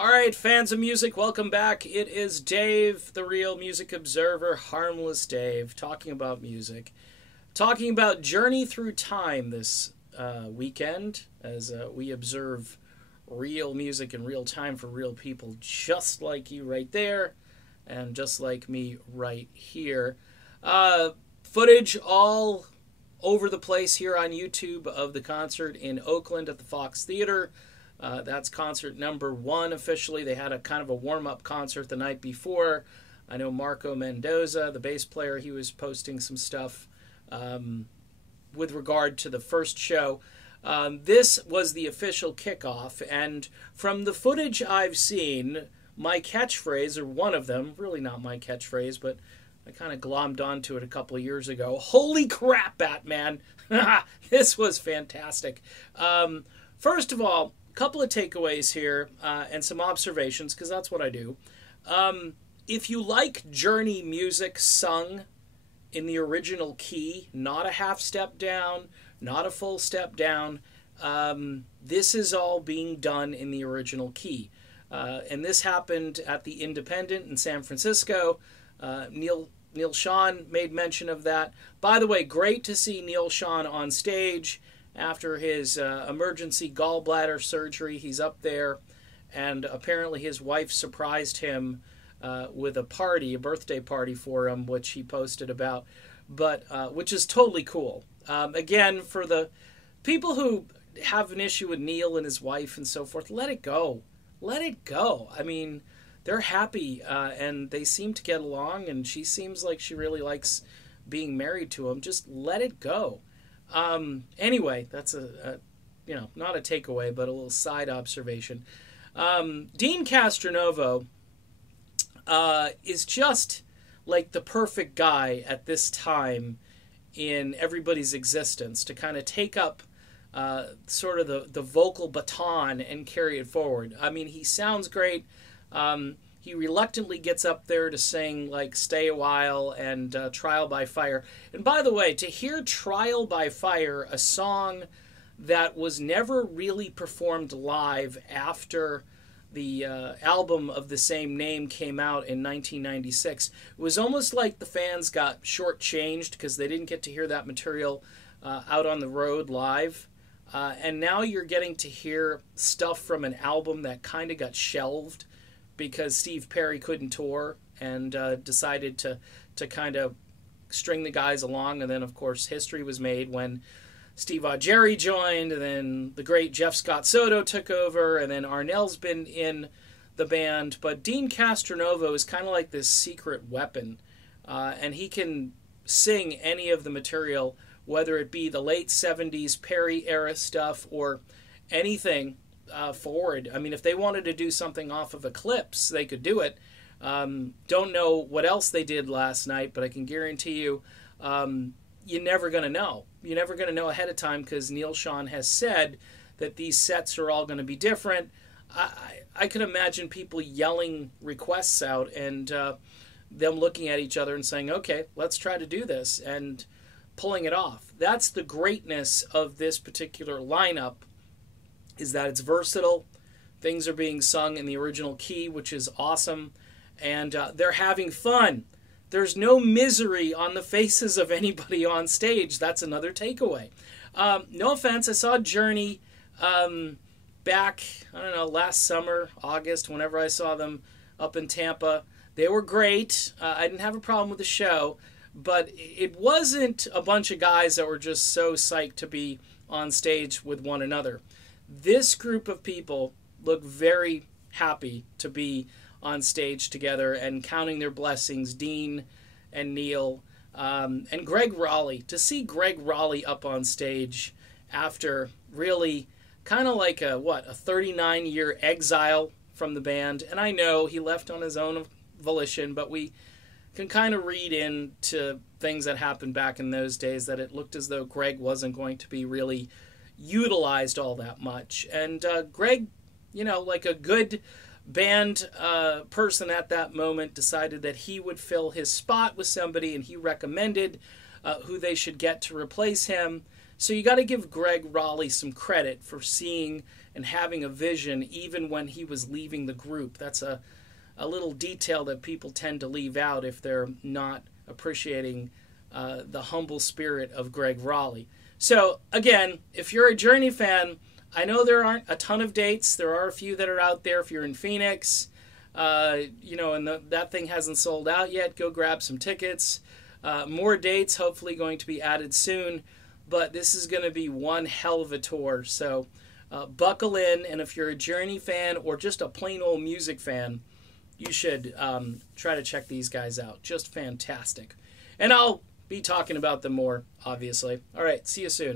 All right, fans of music, welcome back. It is Dave, the real music observer, harmless Dave, talking about music. Talking about Journey Through Time this weekend as we observe real music in real time for real people just like you right there and just like me right here. Footage all over the place here on YouTube of the concert in Oakland at the Fox Theater. That's concert number 1 officially. They had a kind of a warm-up concert the night before. I know Marco Mendoza, the bass player, he was posting some stuff with regard to the first show. This was the official kickoff, and from the footage I've seen, my catchphrase, or one of them, really not my catchphrase, but I kind of glommed onto it a couple of years ago. Holy crap, Batman! This was fantastic. First of all, couple of takeaways here and some observations, because that's what I do. If you like Journey music sung in the original key, not a half step down, not a full step down, this is all being done in the original key. And this happened at the Independent in San Francisco. Neal Schon made mention of that. By the way, great to see Neal Schon on stage after his emergency gallbladder surgery. He's up there, and apparently his wife surprised him with a party, a birthday party for him, which he posted about, but which is totally cool. Again, for the people who have an issue with Neal and his wife and so forth, let it go. Let it go. I mean, they're happy, and they seem to get along, and she seems like she really likes being married to him. Just let it go. Anyway, that's not a takeaway, but a little side observation. Dean Castronovo is just like the perfect guy at this time in everybody's existence to kind of take up sort of the vocal baton and carry it forward. I mean, he sounds great. He reluctantly gets up there to sing like Stay a While and Trial by Fire. And by the way, to hear Trial by Fire, a song that was never really performed live after the album of the same name came out in 1996, it was almost like the fans got shortchanged because they didn't get to hear that material out on the road live. And now you're getting to hear stuff from an album that kind of got shelved because Steve Perry couldn't tour and decided to kind of string the guys along. And then, of course, history was made when Steve Augeri joined, and then the great Jeff Scott Soto took over, and then Arnell's been in the band. But Dean Castronovo is kind of like this secret weapon, and he can sing any of the material, whether it be the late 70s Perry-era stuff or anything forward. I mean, if they wanted to do something off of Eclipse, they could do it. Don't know what else they did last night, but I can guarantee you, you're never going to know. You're never going to know ahead of time because Neal Schon has said that these sets are all going to be different. I could imagine people yelling requests out and them looking at each other and saying, okay, let's try to do this, and pulling it off. That's the greatness of this particular lineup, is that it's versatile. Things are being sung in the original key, which is awesome. And they're having fun. There's no misery on the faces of anybody on stage. That's another takeaway. No offense, I saw Journey back, I don't know, last summer, August, whenever I saw them up in Tampa. They were great. I didn't have a problem with the show. But it wasn't a bunch of guys that were just so psyched to be on stage with one another. This group of people look very happy to be on stage together and counting their blessings. Dean and Neal and Greg Raleigh. To see Greg Raleigh up on stage after really kind of like a 39-year exile from the band. And I know he left on his own volition, but we can kind of read into things that happened back in those days that it looked as though Greg wasn't going to be really utilized all that much. And Greg, like a good band person at that moment, decided that he would fill his spot with somebody, and he recommended who they should get to replace him. So you got to give Greg Raleigh some credit for seeing and having a vision even when he was leaving the group. That's a little detail that people tend to leave out if they're not appreciating the humble spirit of Greg Raleigh. So, again, if you're a Journey fan, I know there aren't a ton of dates. There are a few that are out there. If you're in Phoenix, and that thing hasn't sold out yet, go grab some tickets. More dates hopefully going to be added soon, but this is going to be one hell of a tour. So buckle in, and if you're a Journey fan or just a plain old music fan, you should try to check these guys out. Just fantastic. And I'll be talking about them more, obviously. All right, see you soon.